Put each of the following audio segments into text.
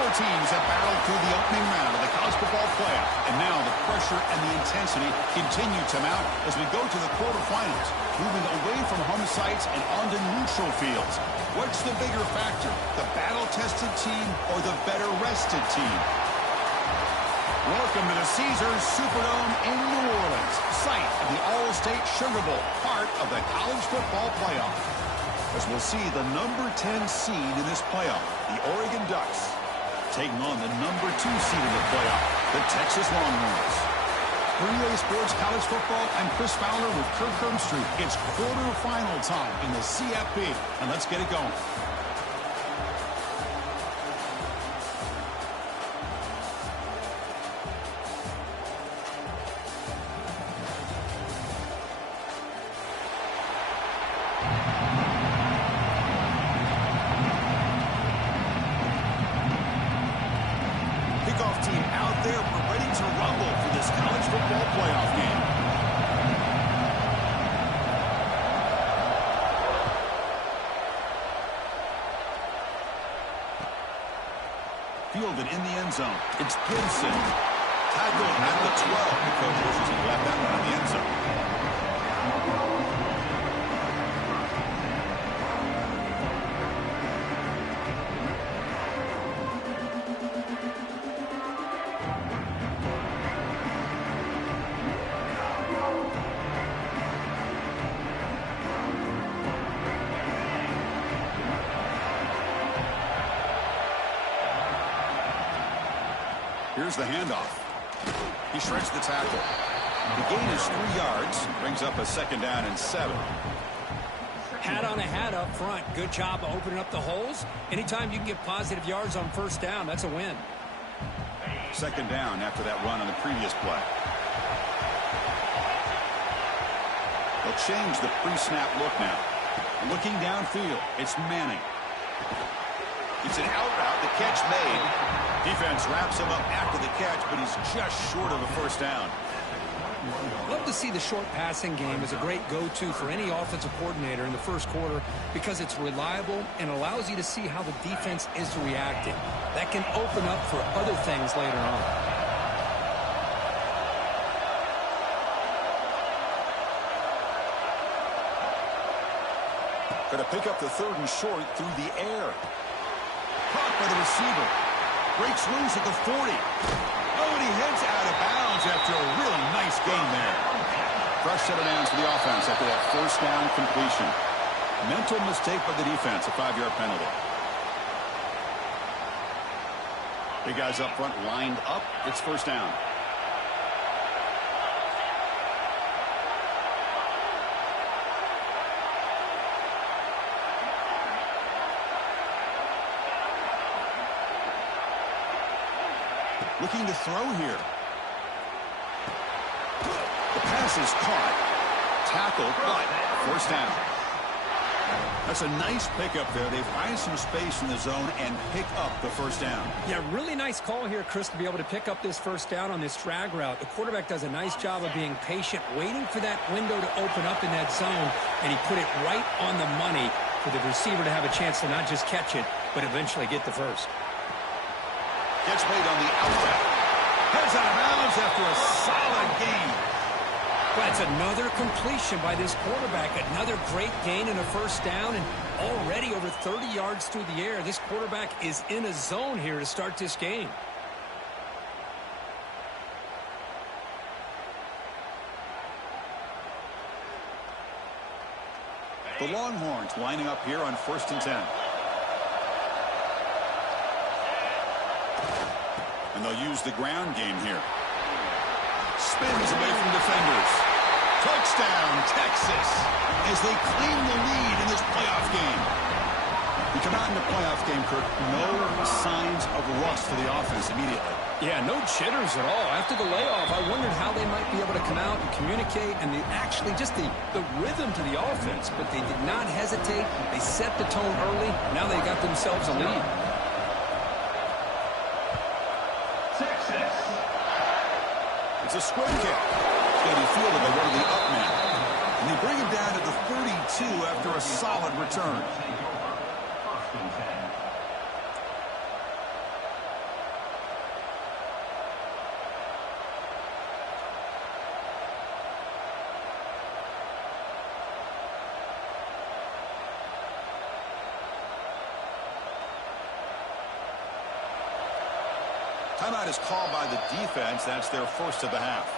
Four teams have battled through the opening round of the college football playoff, and now the pressure and the intensity continue to mount as we go to the quarterfinals, moving away from home sites and onto neutral fields. What's the bigger factor, the battle-tested team or the better-rested team? Welcome to the Caesars Superdome in New Orleans, site of the All-State Sugar Bowl, part of the college football playoff. As we'll see the number 10 seed in this playoff, the Oregon Ducks, taking on the number 2 seed in the playoff, the Texas Longhorns. For EA Sports College Football, I'm Chris Fowler with Kirk Herbstreit. It's quarterfinal time in the CFP, and let's get it going. Kickoff team out there. We're ready to rumble for this college football playoff game. Fielded in the end zone. It's Gibson. Tackled at the 12. The coach wishes he left that one in the end zone. Here's the handoff. He shreds the tackle. The gain is 3 yards. Brings up a 2nd down and 7. Hat on a hat up front. Good job of opening up the holes. Anytime you can get positive yards on first down, that's a win. 2nd down after that run on the previous play. They'll change the pre-snap look now. Looking downfield, it's Manning. It's an out route. The catch made. Defense wraps him up after the catch, but he's just short of a 1st down. Love to see the short passing game as a great go-to for any offensive coordinator in the first quarter because it's reliable and allows you to see how the defense is reacting. That can open up for other things later on. Going to pick up the 3rd and short through the air. Caught by the receiver. Breaks loose at the 40. Oh, and he heads out of bounds after a really nice gain there. Fresh set of downs for the offense after that 1st down completion. Mental mistake by the defense, a 5-yard penalty. Big guys up front lined up. It's 1st down. Looking to throw here. The pass is caught. Tackled, but 1st down. That's a nice pickup there. They find some space in the zone and pick up the 1st down. Yeah, really nice call here, Chris, to be able to pick up this 1st down on this drag route. The quarterback does a nice job of being patient, waiting for that window to open up in that zone, and he put it right on the money for the receiver to have a chance to not just catch it, but eventually get the 1st. Gets made on the out route. Heads out of bounds after a solid gain. That's another completion by this quarterback. Another great gain in a 1st down, and already over 30 yards through the air. This quarterback is in a zone here to start this game. The Longhorns lining up here on 1st and 10. And they'll use the ground game here. Spins away from defenders. Touchdown, Texas, as they claim the lead in this playoff game. We come out in the playoff game, Kirk, no signs of rust for the offense immediately. Yeah, no jitters at all. After the layoff, I wondered how they might be able to come out and communicate and actually just the rhythm to the offense. But they did not hesitate. They set the tone early. Now they got themselves a lead. It's a square kick. It's going to be fielded by one of the up men. And they bring him down to the 32 after a solid return. Timeout is called by the defense. That's their first of the half.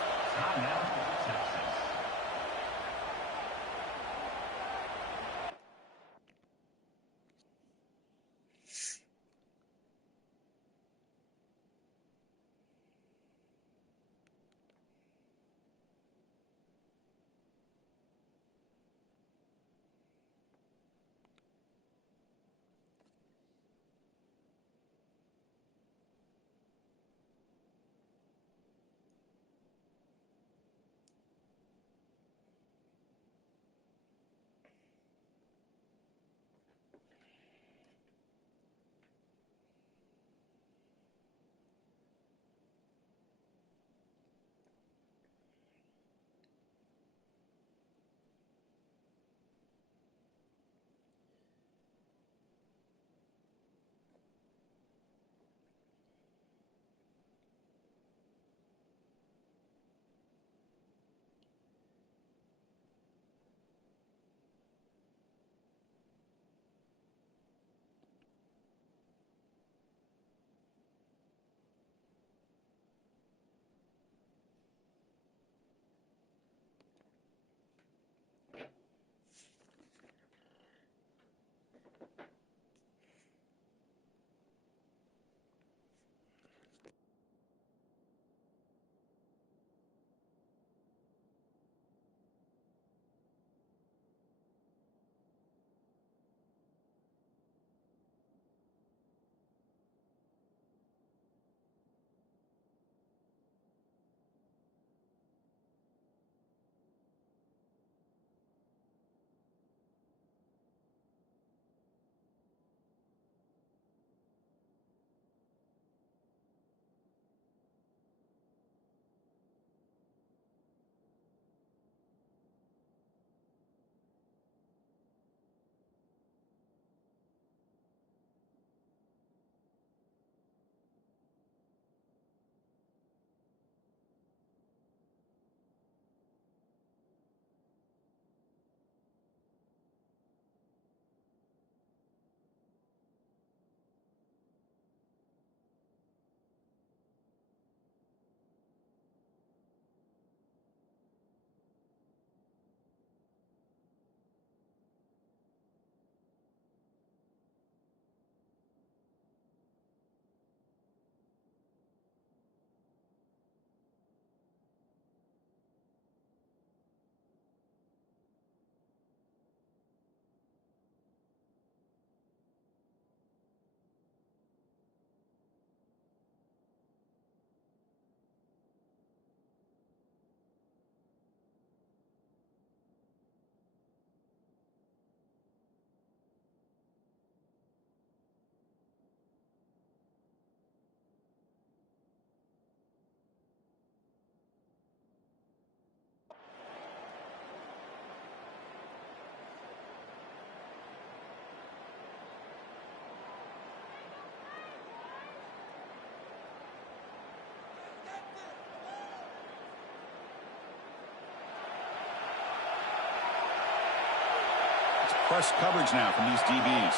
Press coverage now from these DBs.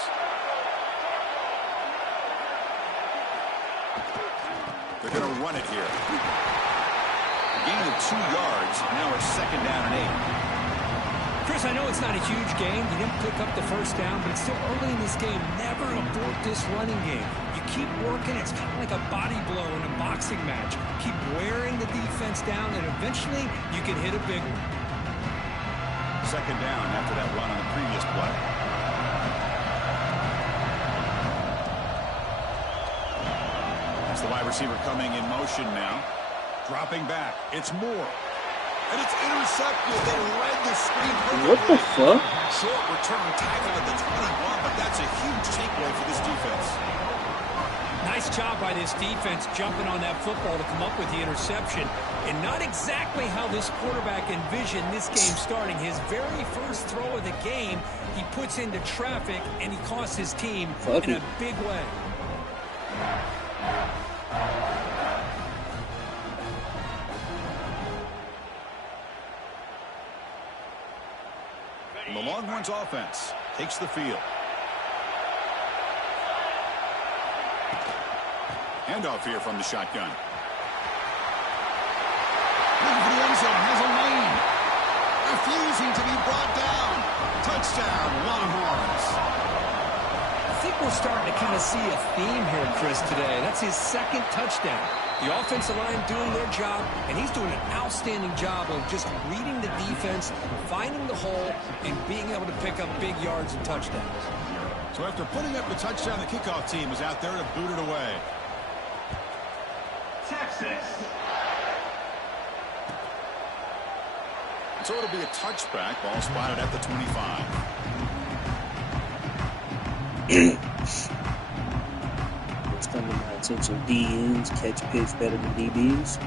They're going to run it here. A gain of 2 yards. Now it's 2nd down and 8. Chris, I know it's not a huge game. You didn't pick up the first down, but it's still early in this game. Never abort this running game. You keep working. It's kind of like a body blow in a boxing match. Keep wearing the defense down, and eventually you can hit a big one. 2nd down after that run on the previous play. That's the wide receiver coming in motion now. Dropping back. It's Moore. And it's intercepted. They read the screen. What the fuck? Short return tackle at the 21, but that's a huge takeaway for this defense. Nice job by this defense jumping on that football to come up with the interception. And not exactly how this quarterback envisioned this game starting. His very first throw of the game, he puts into traffic, and he costs his team in a big way. And the Longhorns offense takes the field. Handoff here from the shotgun. Looking for the end zone. Has a lane. Refusing to be brought down. Touchdown, Longhorns. I think we're starting to kind of see a theme here, Chris, today. That's his second touchdown. The offensive line doing their job, and he's doing an outstanding job of just reading the defense, finding the hole, and being able to pick up big yards and touchdowns. So after putting up the touchdown, the kickoff team is out there to boot it away. Texas. So it'll be a touchback. Ball spotted at the 25. What's coming to my attention? DNs catch picks better than DBs.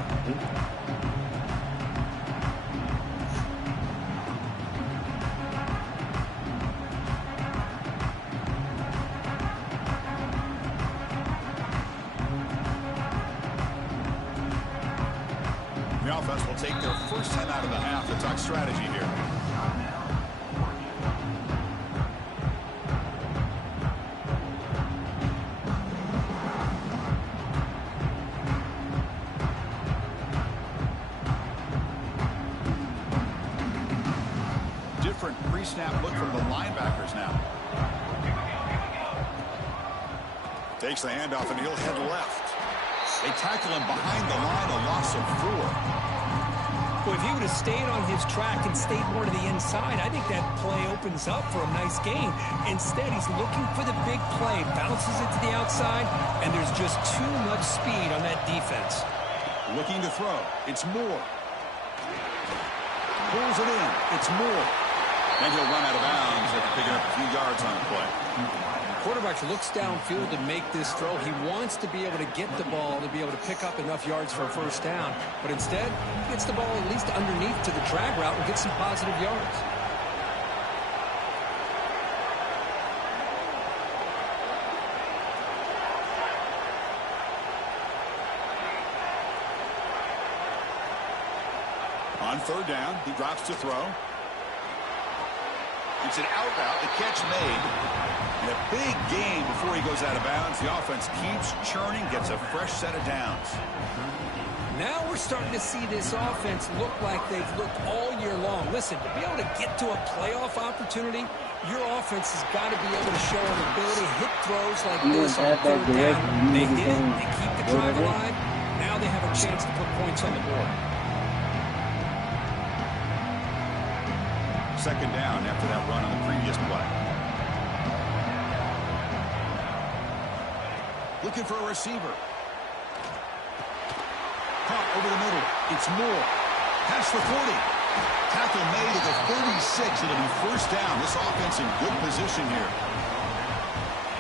The offense will take their first time out of the half to talk strategy here. Different pre-snap look from the linebackers now. Takes the handoff and he'll head left. They tackle him behind the line, a loss of 4. Well, if he would have stayed on his track and stayed more to the inside, I think that play opens up for a nice gain. Instead, he's looking for the big play, bounces it to the outside, and there's just too much speed on that defense. Looking to throw. It's Moore. Pulls it in. It's Moore. And he'll run out of bounds after picking up a few yards on the play. Quarterback looks downfield to make this throw. He wants to be able to get the ball to be able to pick up enough yards for a first down. But instead, he gets the ball at least underneath to the drag route and gets some positive yards. On third down, he drops to throw. It's an out route. The catch made. And a big gain before he goes out of bounds. The offense keeps churning, gets a fresh set of downs. Now we're starting to see this offense look like they've looked all year long. Listen, to be able to get to a playoff opportunity, your offense has got to be able to show an ability to hit throws like this on third down. They hit it. They keep the drive alive. Now they have a chance to put points on the board. Second down after that run on the previous play. Looking for a receiver. Caught over the middle. It's Moore. Pass for 40. Tackle made at the 36. It'll be first down. This offense in good position here.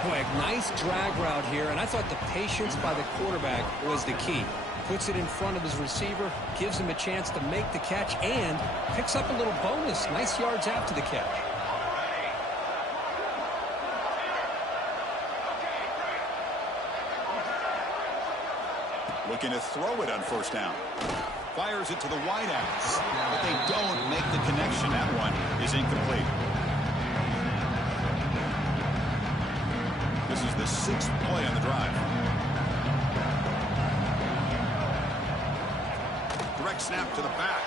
Boy, a nice drag route here, and I thought the patience by the quarterback was the key. Puts it in front of his receiver, gives him a chance to make the catch, and picks up a little bonus. Nice yards after the catch. Looking to throw it on first down. Fires it to the wideouts, but they don't make the connection. That one is incomplete. This is the 6th play on the drive. Direct snap to the back.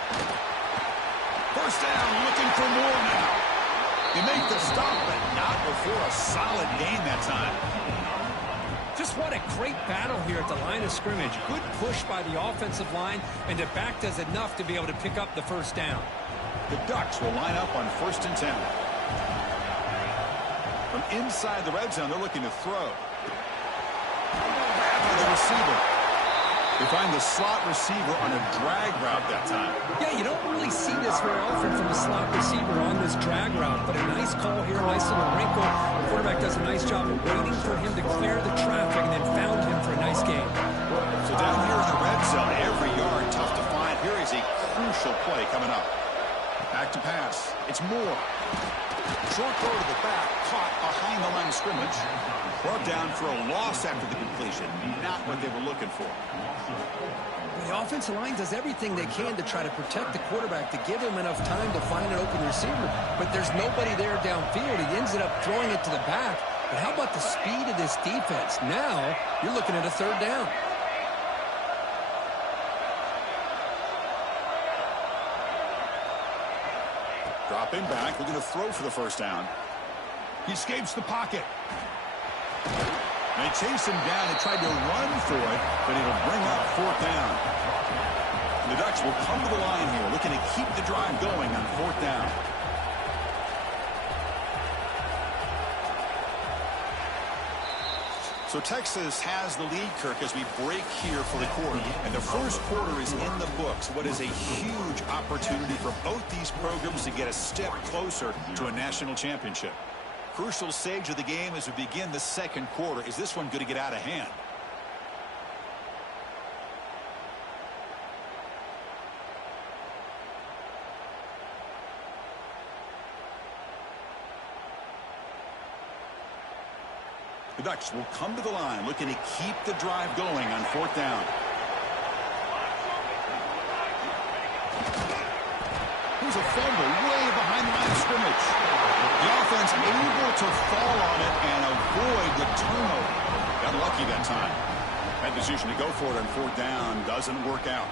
First down, looking for more now. You make the stop, but not before a solid gain that time. Just what a great battle here at the line of scrimmage. Good push by the offensive line, and the back does enough to be able to pick up the first down. The Ducks will line up on 1st and 10. From inside the red zone, they're looking to throw. After the receiver. They find the slot receiver on a drag route that time. Yeah, you don't really see this very often from a slot receiver on this drag route, but a nice call here, nice little wrinkle. The quarterback does a nice job of waiting for him to clear the traffic and then found him for a nice gain. So down here in the red zone, every yard tough to find. Here is a crucial play coming up. Back to pass. It's Moore. Short throw to the back, caught behind the line of scrimmage. Brought down for a loss after the completion. Not what they were looking for. The offensive line does everything they can to try to protect the quarterback, to give him enough time to find an open receiver. But there's nobody there downfield. He ends up throwing it to the back. But how about the speed of this defense? Now you're looking at a third down. Dropping back, looking to throw for the first down. He escapes the pocket. They chase him down and tried to run for it, but it'll bring up fourth down. The Ducks will come to the line here, looking to keep the drive going on fourth down. So Texas has the lead, Kirk, as we break here for the quarter. And the first quarter is in the books. What is a huge opportunity for both these programs to get a step closer to a national championship. Crucial stage of the game as we begin the second quarter. Is this one going to get out of hand? The Ducks will come to the line looking to keep the drive going on fourth down. Here's a fumble way behind the line of scrimmage. The offense able to fall on it and avoid the turnover. Got lucky that time. That decision to go for it on fourth down doesn't work out.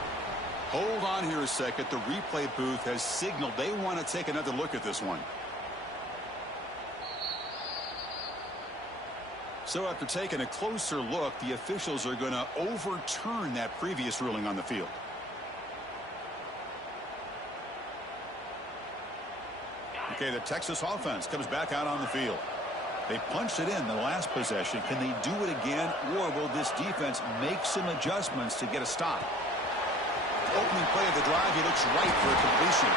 Hold on here a second. The replay booth has signaled they want to take another look at this one. So after taking a closer look, the officials are going to overturn that previous ruling on the field. Okay, the Texas offense comes back out on the field. They punched it in the last possession. Can they do it again, or will this defense make some adjustments to get a stop? Opening play of the drive, he looks right for a completion.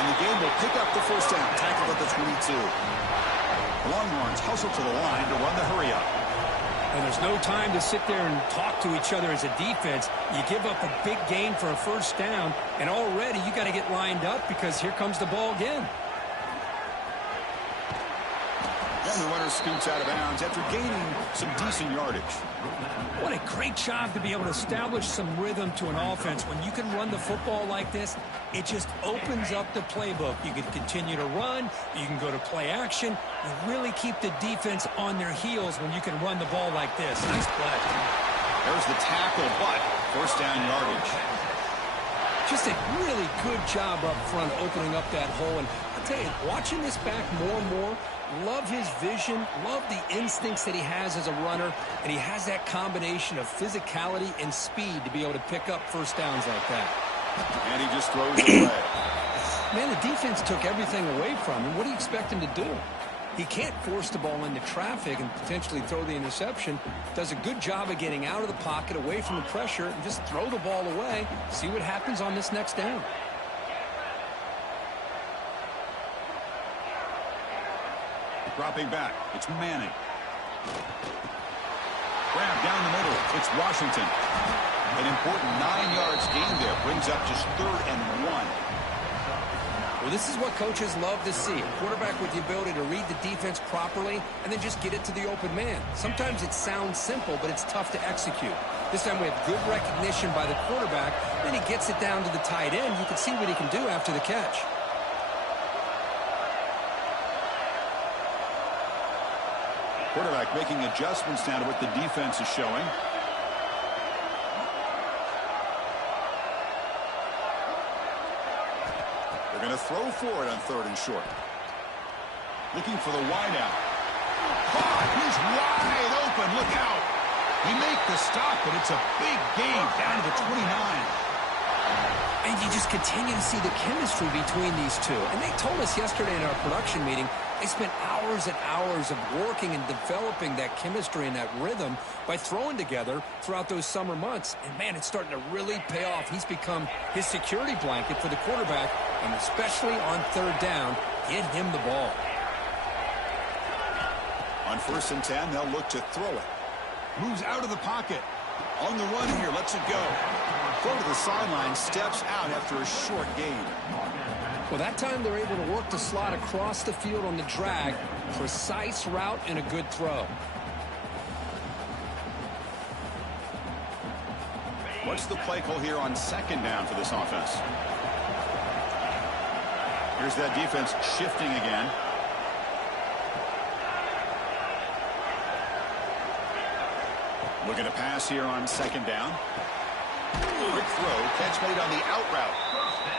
And the game will pick up the first down, tackled at the 22. Longhorns hustle to the line to run the hurry up. And there's no time to sit there and talk to each other as a defense. You give up a big gain for a first down, and already you got to get lined up because here comes the ball again. And the runner scoots out of bounds after gaining some decent yardage. What a great job to be able to establish some rhythm to an offense. When you can run the football like this, it just opens up the playbook. You can continue to run. You can go to play action. You really keep the defense on their heels when you can run the ball like this. Nice play. There's the tackle, but first down yardage. Just a really good job up front opening up that hole. And I'll tell you, watching this back more and more, love his vision, love the instincts that he has as a runner, and he has that combination of physicality and speed to be able to pick up first downs like that. And he just throws it away. Man, the defense took everything away from him. What do you expect him to do? He can't force the ball into traffic and potentially throw the interception. Does a good job of getting out of the pocket, away from the pressure, and just throw the ball away. See what happens on this next down. Dropping back, it's Manning. Grab down the middle, it's Washington. An important 9 yards gain there, brings up just 3rd and 1. Well, this is what coaches love to see. A quarterback with the ability to read the defense properly and then just get it to the open man. Sometimes it sounds simple, but it's tough to execute. This time we have good recognition by the quarterback. Then he gets it down to the tight end. You can see what he can do after the catch. Quarterback making adjustments now to what the defense is showing. They're going to throw for it on 3rd and short. Looking for the wideout. Caught. He's wide open. Look out. He make the stop, but it's a big gain down to the 29. And you just continue to see the chemistry between these two. And they told us yesterday in our production meeting, they spent hours and hours of working and developing that chemistry and that rhythm by throwing together throughout those summer months. And, man, it's starting to really pay off. He's become his security blanket for the quarterback, and especially on 3rd down, get him the ball. On 1st and 10, they'll look to throw it. Moves out of the pocket. On the run here, lets it go. Throw to the sideline, steps out after a short gain. Well, that time they're able to work the slot across the field on the drag. Precise route and a good throw. What's the play call here on 2nd down for this offense? Here's that defense shifting again. Looking to pass here on second down. Quick throw. Catch made on the out route.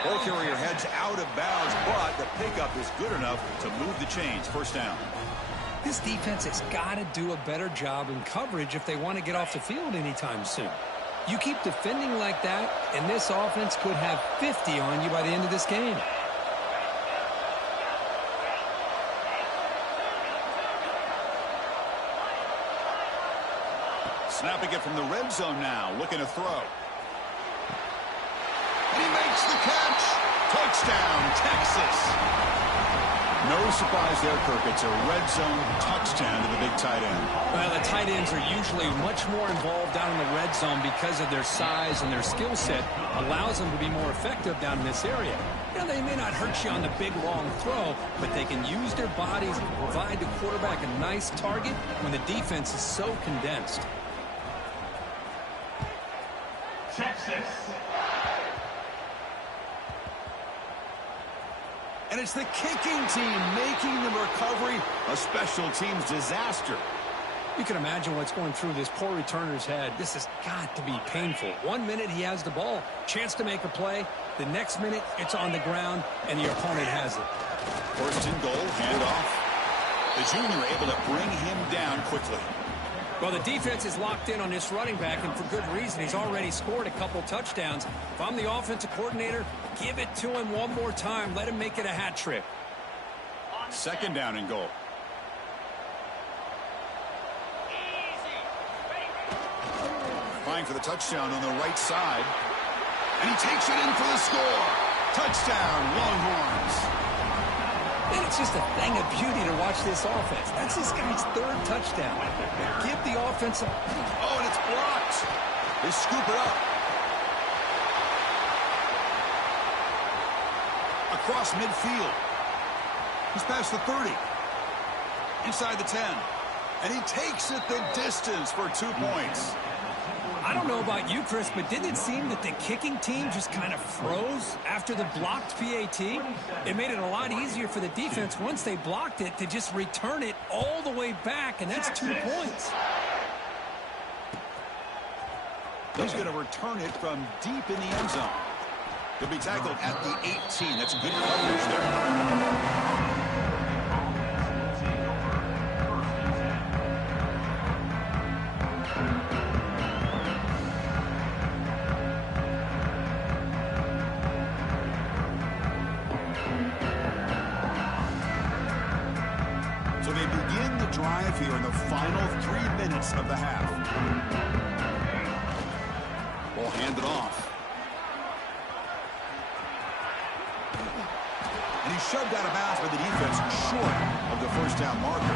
Ball carrier heads out of bounds, but the pickup is good enough to move the chains. First down. This defense has got to do a better job in coverage if they want to get off the field anytime soon. You keep defending like that, and this offense could have 50 on you by the end of this game. Snapping it from the red zone now, looking to throw. And he makes the catch. Touchdown, Texas. No surprise there, Kirk. It's a red zone touchdown to the big tight end. Well, the tight ends are usually much more involved down in the red zone because of their size and their skill set allows them to be more effective down in this area. You know, they may not hurt you on the big, long throw, but they can use their bodies to provide the quarterback a nice target when the defense is so condensed. Texas. And it's the kicking team making the recovery a special teams disaster. You can imagine what's going through this poor returner's head. This has got to be painful. 1 minute he has the ball, chance to make a play. The next minute it's on the ground and the opponent has it. First and goal, handoff. The junior able to bring him down quickly. Well, the defense is locked in on this running back, and for good reason. He's already scored a couple touchdowns. If I'm the offensive coordinator, give it to him one more time. Let him make it a hat trick. Second down and goal. Applying for the touchdown on the right side. And he takes it in for the score. Touchdown, Longhorns. And it's just a thing of beauty to watch this offense. That's this guy's third touchdown. Give the offense a... Oh, and it's blocked. They scoop it up. Across midfield. He's past the 30. Inside the 10. And he takes it the distance for 2 points. I don't know about you, Chris, but didn't it seem that the kicking team just kind of froze after the blocked PAT? It made it a lot easier for the defense once they blocked it to just return it all the way back, and that's 2 points. He's going to return it from deep in the end zone. He'll be tackled at the 18. That's good coverage there. Here in the final 3 minutes of the half. Ball handed off. And he's shoved out of bounds by the defense short of the first down marker.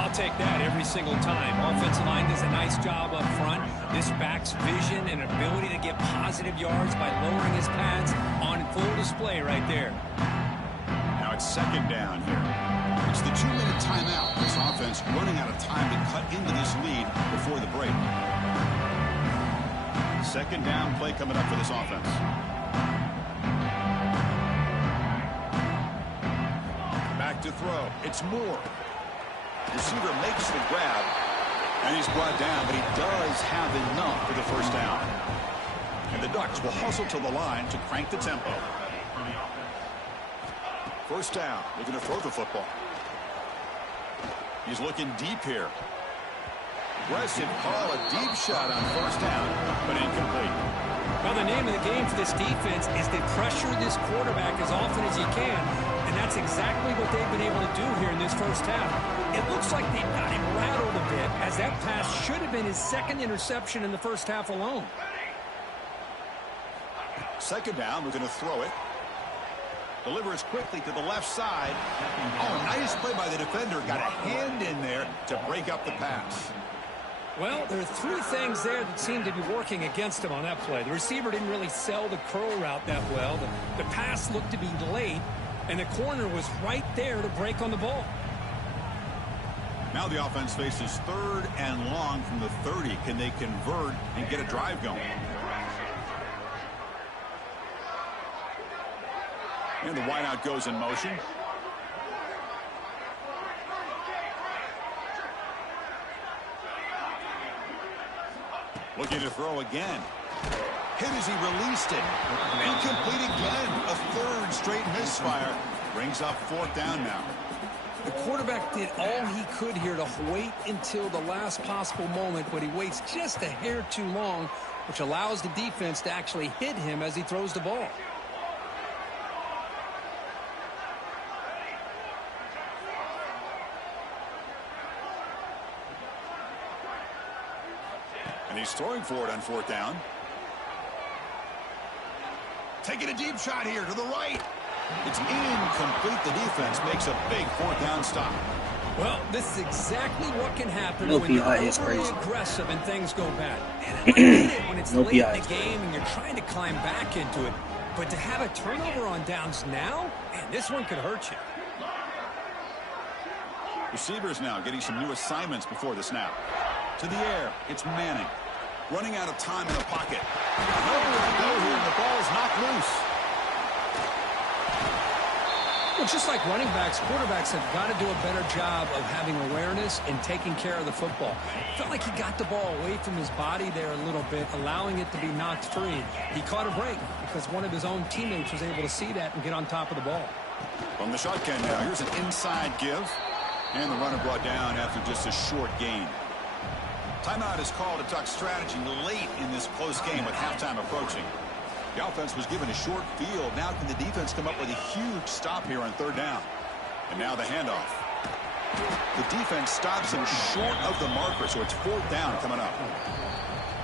I'll take that every single time. Offensive line does a nice job up front. This back's vision and ability to get positive yards by lowering his pads on full display right there. Now it's second down here. It's the 2-minute timeout. This offense running out of time to cut into this lead before the break. Second down play coming up for this offense. Back to throw. It's Moore. Receiver makes the grab, and he's brought down, but he does have enough for the first down. And the Ducks will hustle to the line to crank the tempo. First down. Looking to throw the football. He's looking deep here. Aggressive call, a deep shot on first down, but incomplete. Well, the name of the game for this defense is to pressure this quarterback as often as you can, and that's exactly what they've been able to do here in this first half. It looks like they've got him rattled a bit, as that pass should have been his second interception in the first half alone. Second down, we're going to throw it. Delivers quickly to the left side. Oh, nice play by the defender. Got a hand in there to break up the pass. Well, there are three things there that seem to be working against him on that play. The receiver didn't really sell the curl route that well. The pass looked to be late, and the corner was right there to break on the ball. Now the offense faces third and long from the 30. Can they convert and get a drive going? And the wideout goes in motion. Looking to throw again. Hit as he released it. Incomplete again. A third straight misfire. Brings up 4th down now. The quarterback did all he could here to wait until the last possible moment, but he waits just a hair too long, which allows the defense to actually hit him as he throws the ball. And he's throwing for it on 4th down. Taking a deep shot here to the right. It's incomplete. The defense makes a big 4th down stop. Well, this is exactly what can happen No when you're PI is overly crazy. aggressive and things go bad. And I get it when it's No late in PI the is game and you're trying to climb back into it. But to have a turnover on downs now, man, this one could hurt you. Receivers now getting some new assignments before the snap. To the air, it's Manning. Running out of time in the pocket. Nowhere to go here, and the ball is knocked loose. Well, just like running backs, quarterbacks have got to do a better job of having awareness and taking care of the football. Felt like he got the ball away from his body there a little bit, allowing it to be knocked free. He caught a break because one of his own teammates was able to see that and get on top of the ball. From the shotgun now, here's an inside give. And the runner brought down after just a short gain. Timeout is called to talk strategy late in this close game with halftime approaching. The offense was given a short field. Now can the defense come up with a huge stop here on 3rd down? And now the handoff. The defense stops him short of the marker, so it's 4th down coming up.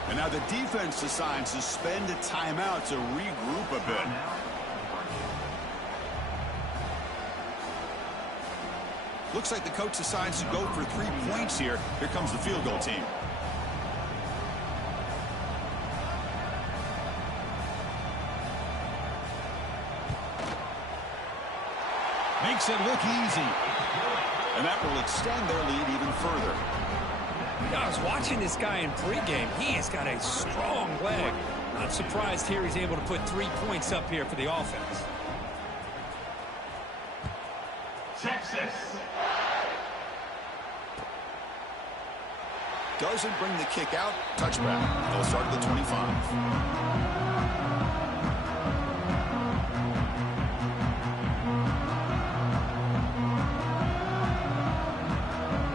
And now the defense decides to spend a timeout to regroup a bit. Looks like the coach decides to go for 3 points here. Here comes the field goal team. Makes it look easy. And that will extend their lead even further. I was watching this guy in pregame. He has got a strong leg. Not surprised here he's able to put 3 points up here for the offense. Texas. Doesn't bring the kick out. Touchback. They'll start at the 25.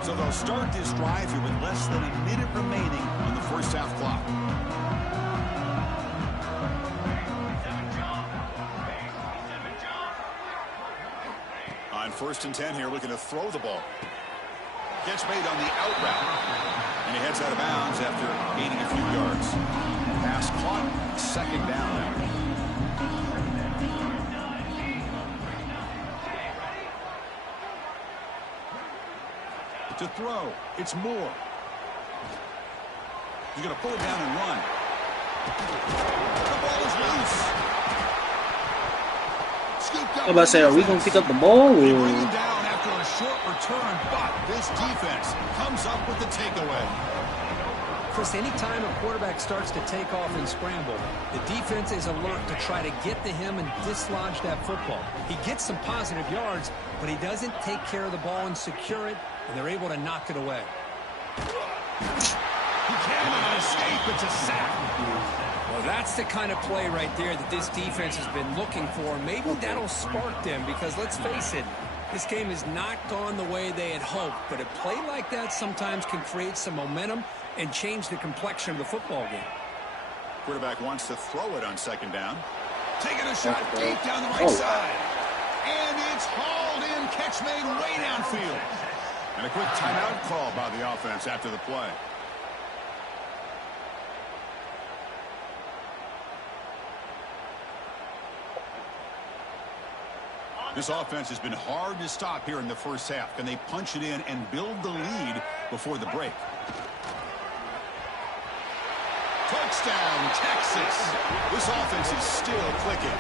So they'll start this drive here with less than a minute remaining on the first half clock. On 1st and 10 here, looking to throw the ball. Catch made on the out route. And he heads out of bounds after gaining a few yards. Pass caught, 2nd down now. To throw, it's Moore. He's going to pull it down and run. The ball is loose. Scooped up. I'm about to say, are we going to pick up the ball? They Or... bring him down after a short return, but this defense comes up with the takeaway. Chris, anytime a quarterback starts to take off and scramble, the defense is alert to try to get to him and dislodge that football. He gets some positive yards, but he doesn't take care of the ball and secure it, and they're able to knock it away. He cannot escape. It's a sack. Well, that's the kind of play right there that this defense has been looking for. Maybe that'll spark them because, let's face it, this game has not gone the way they had hoped. But a play like that sometimes can create some momentum and change the complexion of the football game. Quarterback wants to throw it on 2nd down. Taking a shot deep down the right side. And it's hauled in. Catch made way downfield. And a quick timeout call by the offense after the play. This offense has been hard to stop here in the first half. Can they punch it in and build the lead before the break? Touchdown, Texas. This offense is still clicking.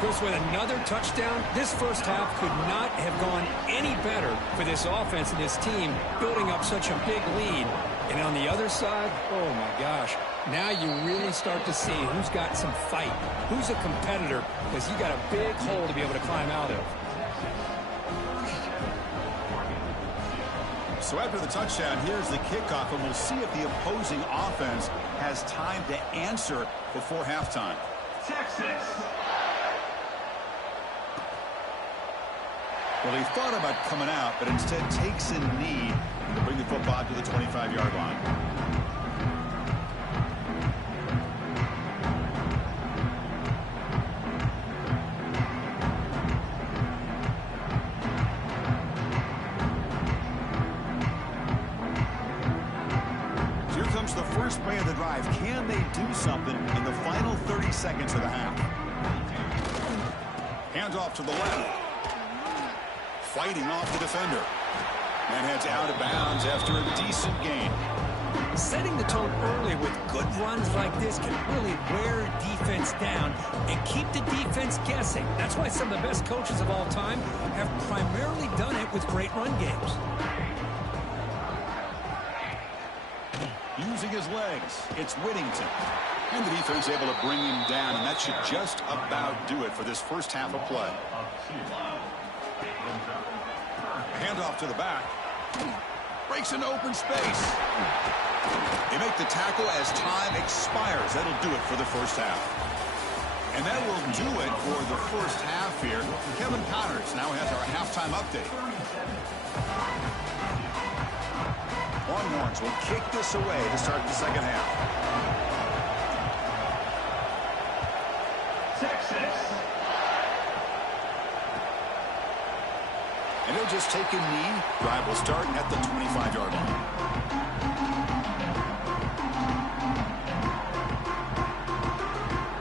Chris, with another touchdown, this first half could not have gone any better for this offense and this team, building up such a big lead. And on the other side, oh my gosh, now you really start to see who's got some fight, who's a competitor, because you got a big hole to be able to climb out of. So after the touchdown, here's the kickoff, and we'll see if the opposing offense has time to answer before halftime. Texas. Well, he thought about coming out, but instead takes a knee to bring the football to the 25-yard line. Here comes the first play of the drive. Can they do something in the final 30 seconds of the half? Hands off to the left. Fighting off the defender. And heads out of bounds after a decent gain. Setting the tone early with good runs like this can really wear defense down and keep the defense guessing. That's why some of the best coaches of all time have primarily done it with great run games. Using his legs, it's Whittington. And the defense able to bring him down, and that should just about do it for this first half of play. Handoff to the back. Breaks into open space. They make the tackle as time expires. That'll do it for the first half. And that will do it for the first half here. Kevin Connors now has our halftime update. Longhorns will kick this away to start the second half. Texas. And he'll just take a knee. Drive will start at the 25-yard line.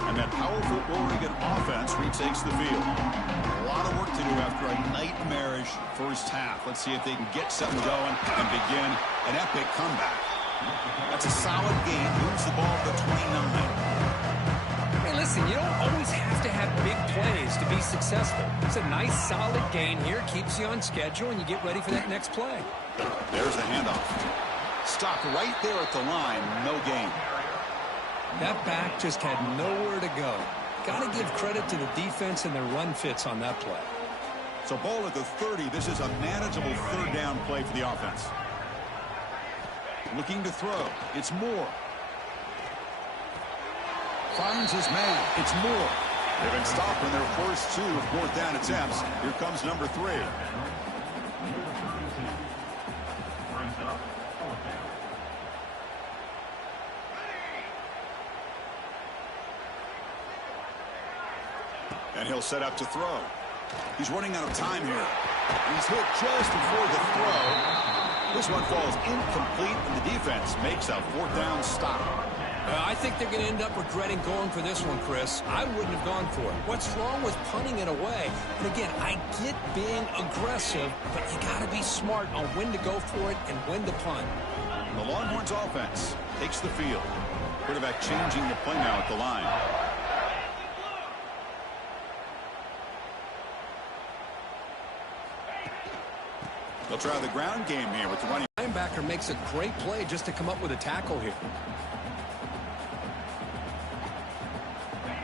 And that powerful Oregon offense retakes the field. A lot of work to do after a nightmarish first half. Let's see if they can get something going and begin an epic comeback. That's a solid game. Moves the ball to the 29. Hey, listen, you don't always have to have big plays to be successful. It's a nice, solid gain here. Keeps you on schedule, and you get ready for that next play. There's the handoff. Stopped right there at the line. No gain. That back just had nowhere to go. Got to give credit to the defense and their run fits on that play. So ball at the 30. This is a manageable third down play for the offense. Looking to throw. It's Moore. Finds his man. It's Moore. They've been stopped in their first two fourth down attempts. Here comes number 3. And he'll set up to throw. He's running out of time here. He's hit just before the throw. This one falls incomplete, and the defense makes a fourth down stop. I think they're going to end up regretting going for this one, Chris. I wouldn't have gone for it. What's wrong with punting it away? And again, I get being aggressive, but you got to be smart on when to go for it and when to punt. The Longhorns offense takes the field. Quarterback changing the play now at the line. They'll try the ground game here with the running. Linebacker makes a great play just to come up with a tackle here.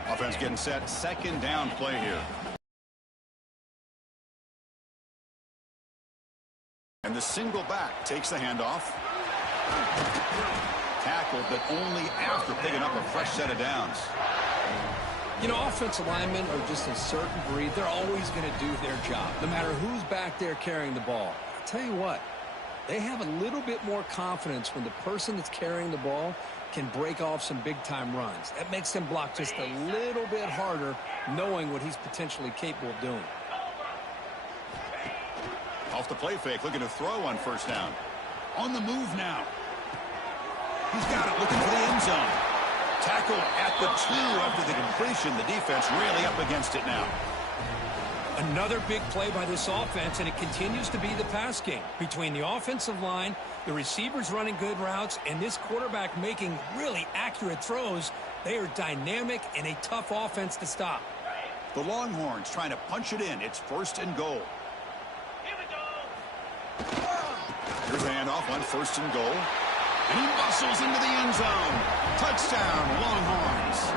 Offense getting set. Second down play here. And the single back takes the handoff. Tackled, but only after picking up a fresh set of downs. You know, offensive linemen are just a certain breed. They're always going to do their job, no matter who's back there carrying the ball. I'll tell you what, they have a little bit more confidence when the person that's carrying the ball can break off some big-time runs. That makes them block just a little bit harder, knowing what he's potentially capable of doing. Off the play fake, looking to throw on first down. On the move now. He's got it, looking for the end zone. Tackle at the 2 after the completion. The defense really up against it now. Another big play by this offense, and it continues to be the pass game. Between the offensive line, the receivers running good routes, and this quarterback making really accurate throws, they are dynamic and a tough offense to stop. The Longhorns trying to punch it in. It's first and goal. Here we go. Here's a handoff on first and goal. And he muscles into the end zone. Touchdown, Longhorns.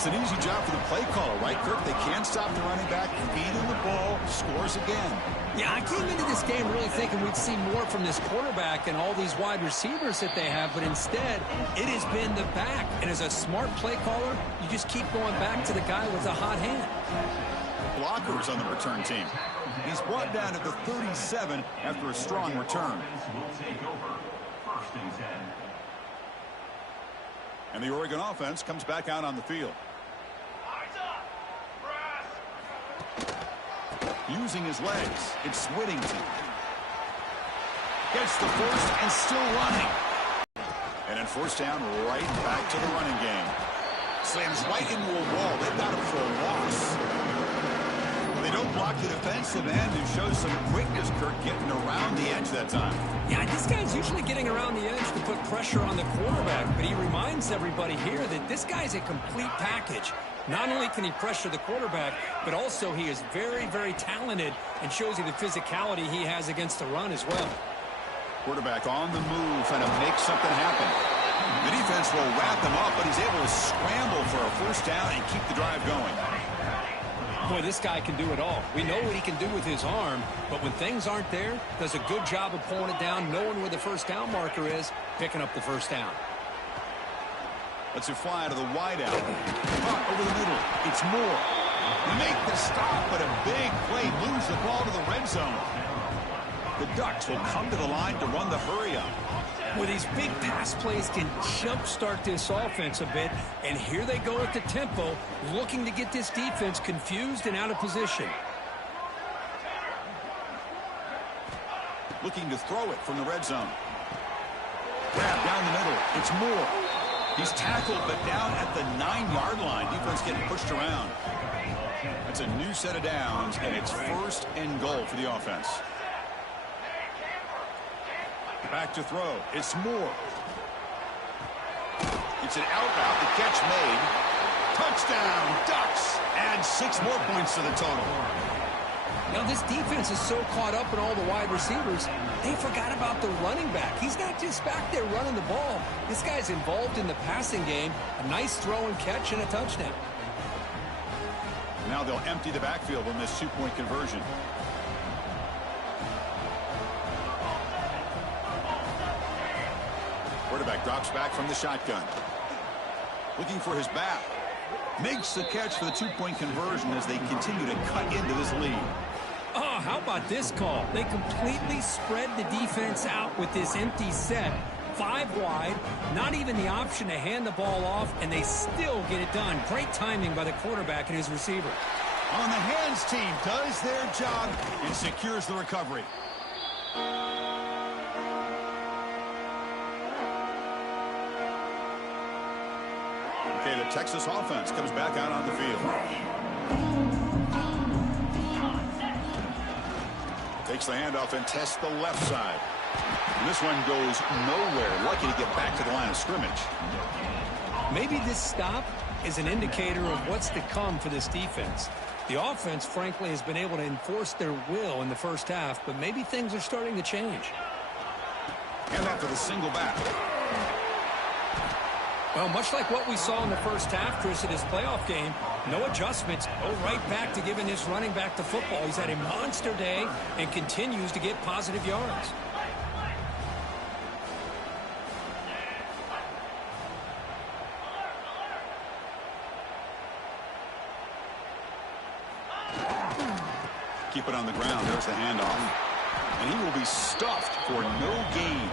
It's an easy job for the play caller, right, Kirk? They can't stop the running back, feed him the ball, scores again. Yeah, I came into this game really thinking we'd see more from this quarterback and all these wide receivers that they have, but instead, it has been the back. And as a smart play caller, you just keep going back to the guy with the hot hand. Blockers on the return team. He's brought down at the 37 after a strong return. And the Oregon offense comes back out on the field. Using his legs, it's Whittington. Gets the first and still running. And then first down, right back to the running game. Slams right into a wall. They've got him for a loss. They don't block the defensive end, who shows some quickness, Kirk, getting around the edge that time. Yeah, this guy's usually getting around the edge to put pressure on the quarterback, but he reminds everybody here that this guy's a complete package. Not only can he pressure the quarterback, but also he is very, very talented and shows you the physicality he has against the run as well. Quarterback on the move, trying to make something happen. The defense will wrap him up, but he's able to scramble for a first down and keep the drive going. Boy, this guy can do it all. We know what he can do with his arm, but when things aren't there, does a good job of pulling it down, knowing where the first down marker is, picking up the first down. Let's it fly to the wideout. Over the middle. It's Moore. They make the stop, but a big play moves the ball to the red zone. The Ducks will come to the line to run the hurry-up. Well, these big pass plays can jumpstart this offense a bit, and here they go at the tempo, looking to get this defense confused and out of position. Looking to throw it from the red zone. Grab down the middle. It's Moore. He's tackled, but down at the 9-yard line. Defense getting pushed around. That's a new set of downs, and it's first and goal for the offense. Back to throw. It's Moore. It's an out route. The catch made. Touchdown, Ducks. Add 6 more points to the total. Now, this defense is so caught up in all the wide receivers, they forgot about the running back. He's not just back there running the ball. This guy's involved in the passing game. A nice throw and catch and a touchdown. Now they'll empty the backfield on this 2-point conversion. Quarterback drops back from the shotgun. Looking for his back. Makes the catch for the 2-point conversion as they continue to cut into this lead. Oh, how about this call? They completely spread the defense out with this empty set. 5 wide, not even the option to hand the ball off, and they still get it done. Great timing by the quarterback and his receiver. On the hands team does their job and secures the recovery. Okay, the Texas offense comes back out on the field. Takes the handoff and tests the left side. And this one goes nowhere. Lucky to get back to the line of scrimmage. Maybe this stop is an indicator of what's to come for this defense. The offense, frankly, has been able to enforce their will in the first half, but maybe things are starting to change. And after the single back. Well, much like what we saw in the first half, Chris, in his playoff game, no adjustments, go right back to giving his running back the football. He's had a monster day and continues to get positive yards. Keep it on the ground. There's the handoff. And he will be stuffed for no gain.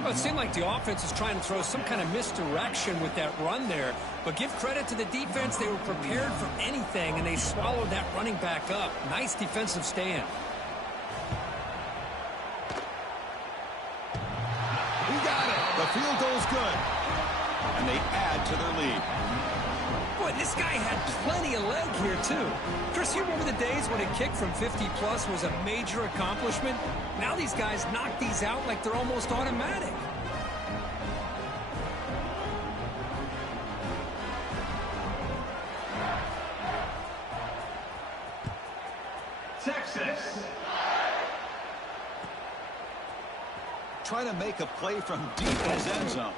Well, it seemed like the offense is trying to throw some kind of misdirection with that run there. But give credit to the defense. They were prepared for anything, and they swallowed that running back up. Nice defensive stand. He got it. The field goal's good. And they add to their lead. Boy, this guy had plenty of leg here, too. Chris, you remember the days when a kick from 50-plus was a major accomplishment? Now these guys knock these out like they're almost automatic. Texas. Trying to make a play from deep in his end zone.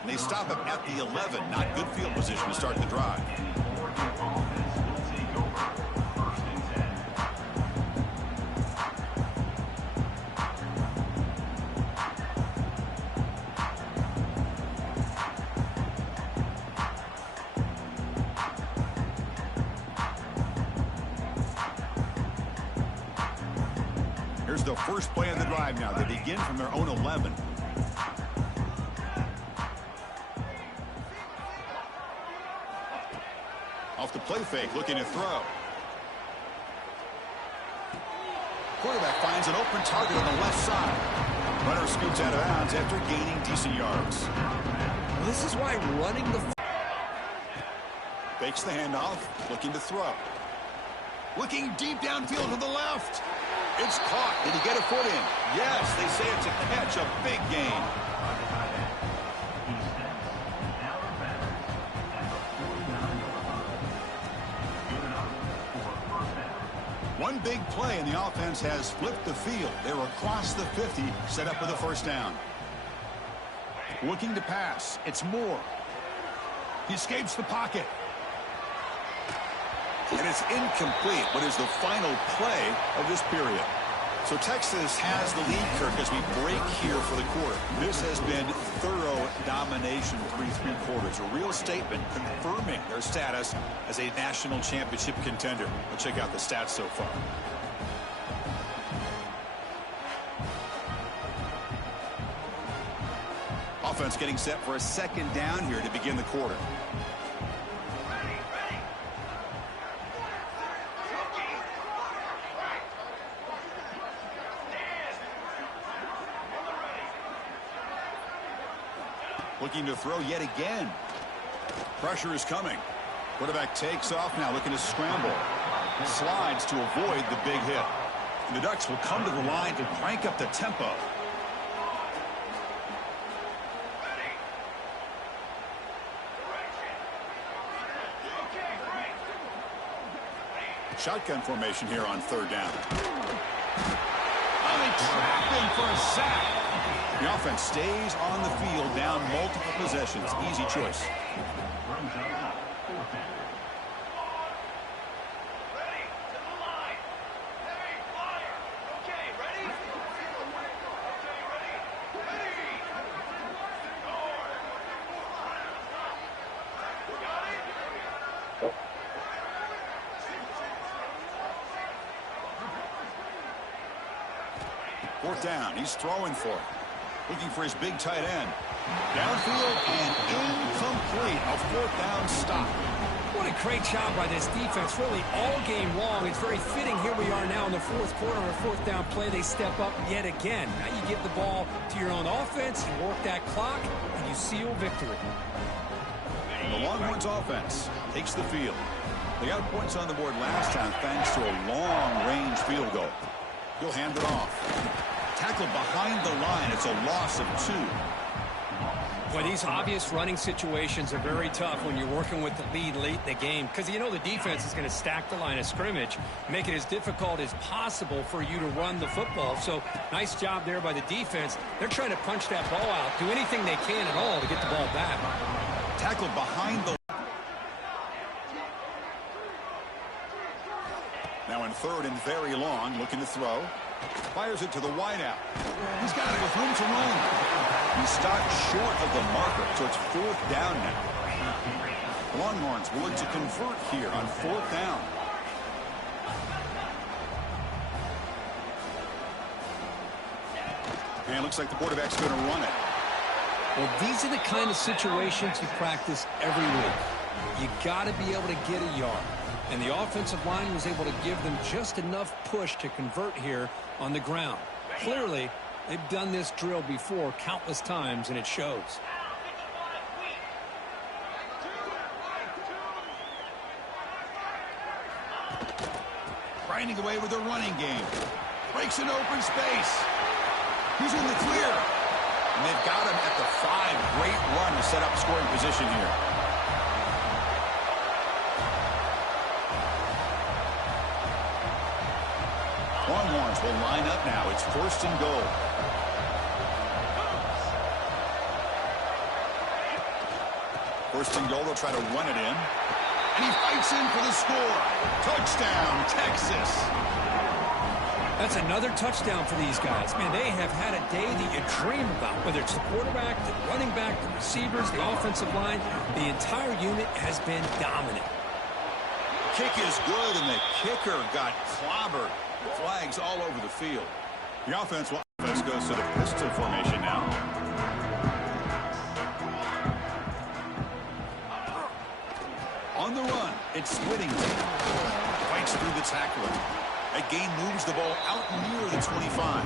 And they stop him at the 11. Not good field position to start the drive. Here's the first play of the drive now. They begin from their own 11. Off the play fake, looking to throw. Quarterback finds an open target on the left side. Runner scoots out of bounds after gaining decent yards. Well, this is why running the... Fakes the handoff, looking to throw. Looking deep downfield to the left. It's caught. Did he get a foot in? Yes, they say it's a catch, a big gain. One big play, and the offense has flipped the field. They're across the 50, set up with a first down. Looking to pass. It's Moore. He escapes the pocket. And it's incomplete. What is the final play of this period? So Texas has the lead, Kirk, as we break here for the quarter. This has been thorough domination through 3 quarters. A real statement confirming their status as a national championship contender. Let's check out the stats so far. Offense getting set for a second down here to begin the quarter. Looking to throw yet again. Pressure is coming. Quarterback takes off now, looking to scramble. Slides to avoid the big hit. And the Ducks will come to the line to crank up the tempo. Shotgun formation here on third down. Oh, they trap him for a sack. The offense stays on the field, down multiple possessions. Easy choice. Fourth down. He's throwing for it. Looking for his big tight end. Downfield and incomplete. A fourth down stop. What a great job by this defense, really all game long. It's very fitting. Here we are now in the fourth quarter on a fourth down play. They step up yet again. Now you give the ball to your own offense, you work that clock, and you seal victory. The Longhorns offense takes the field. They got points on the board last time thanks to a long-range field goal. He'll hand it off. Tackled behind the line. It's a loss of 2. Well, these obvious running situations are very tough when you're working with the lead late in the game because you know the defense is going to stack the line of scrimmage, make it as difficult as possible for you to run the football. So nice job there by the defense. They're trying to punch that ball out, do anything they can at all to get the ball back. Tackled behind the... Now in third and very long, looking to throw. Fires it to the wideout. He's got it with room to roam. He stopped short of the marker, so it's fourth down now. Longhorns will look to convert here on fourth down. And it looks like the quarterback's going to run it. Well, these are the kind of situations you practice every week. You got to be able to get a yard. And the offensive line was able to give them just enough push to convert here on the ground. Clearly, they've done this drill before countless times, and it shows. Grinding away with a running game. Breaks an open space. He's in the clear. And they've got him at the 5. Great run to set up scoring position here. Longhorns will line up now. It's first and goal. First and goal, they'll try to run it in. And he fights in for the score. Touchdown, Texas. That's another touchdown for these guys. Man, they have had a day that you dream about, whether it's the quarterback, the running back, the receivers, the offensive line. The entire unit has been dominant. Kick is good, and the kicker got clobbered. Flags all over the field. The offense goes to the pistol formation now. On the run, it's Whittington. Fights through the tackler. That gain moves the ball out near the 25.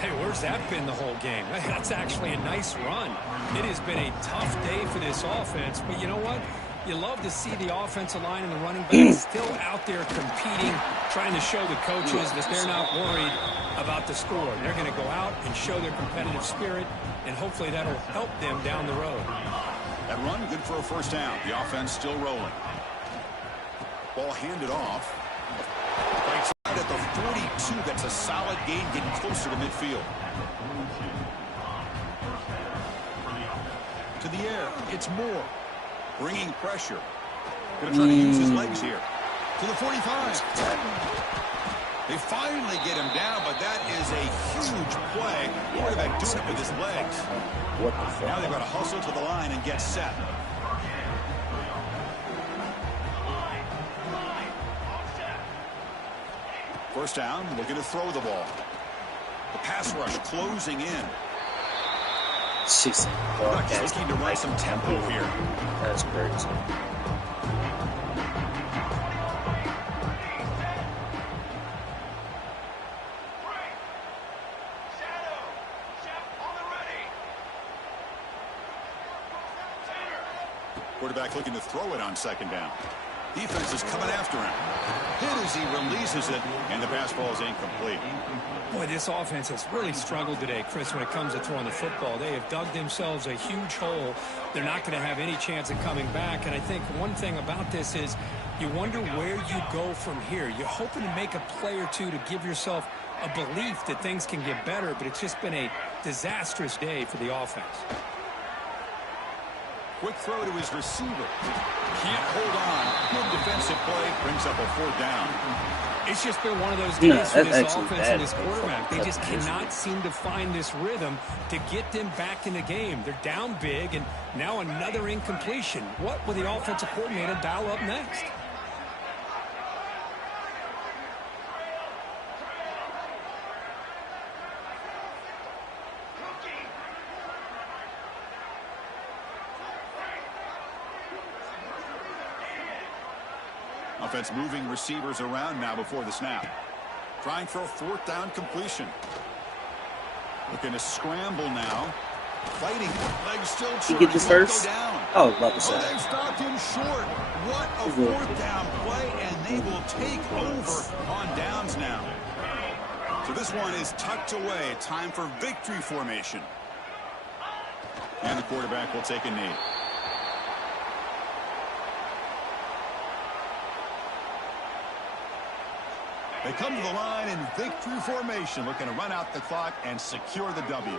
Hey, where's that been the whole game? That's actually a nice run. It has been a tough day for this offense, but you know what? You love to see the offensive line and the running backs still out there competing, trying to show the coaches that they're not worried about the score. They're going to go out and show their competitive spirit, and hopefully that'll help them down the road. That run, good for a first down. The offense still rolling. Ball handed off. Fights out at the 42. That's a solid gain, getting closer to midfield. To the air, it's Moore. Bringing pressure. Going to try to use his legs here. To the 45. They finally get him down, but that is a huge play. Quarterback doing it with his legs. What the fuck? Now they've got to hustle to the line and get set. First down, looking to throw the ball. The pass rush closing in. Looking to run some tempo here. That's crazy. Quarterback looking to throw it on second down. Defense is coming after him. Hit as he releases it, and the pass ball is incomplete. Boy, this offense has really struggled today, Chris, when it comes to throwing the football. They have dug themselves a huge hole. They're not going to have any chance of coming back. And I think one thing about this is you wonder where you go from here. You're hoping to make a play or two to give yourself a belief that things can get better, but it's just been a disastrous day for the offense. Quick throw to his receiver. Can't hold on. Good defensive play. Brings up a fourth down. It's just been one of those days for this offense and this bad. quarterback. They just cannot seem to find this rhythm to get them back in the game. They're down big, and now another incompletion. What will the offensive coordinator dial up next? Offense moving receivers around now before the snap. Trying for a fourth down completion. Looking to scramble now. Fighting. Legs still He true. get this first? Oh, about to say. They've stopped him short. What a fourth down play, and they will take over on downs now. So this one is tucked away. Time for victory formation. And the quarterback will take a knee. They come to the line in victory formation, looking to run out the clock and secure the W.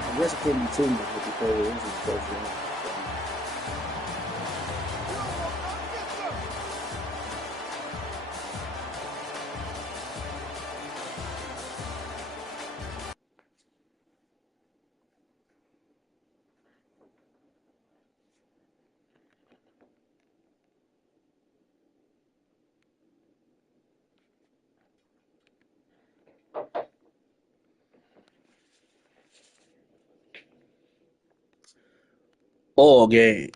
I guess it couldn't be too much with the player. This is first one. All game.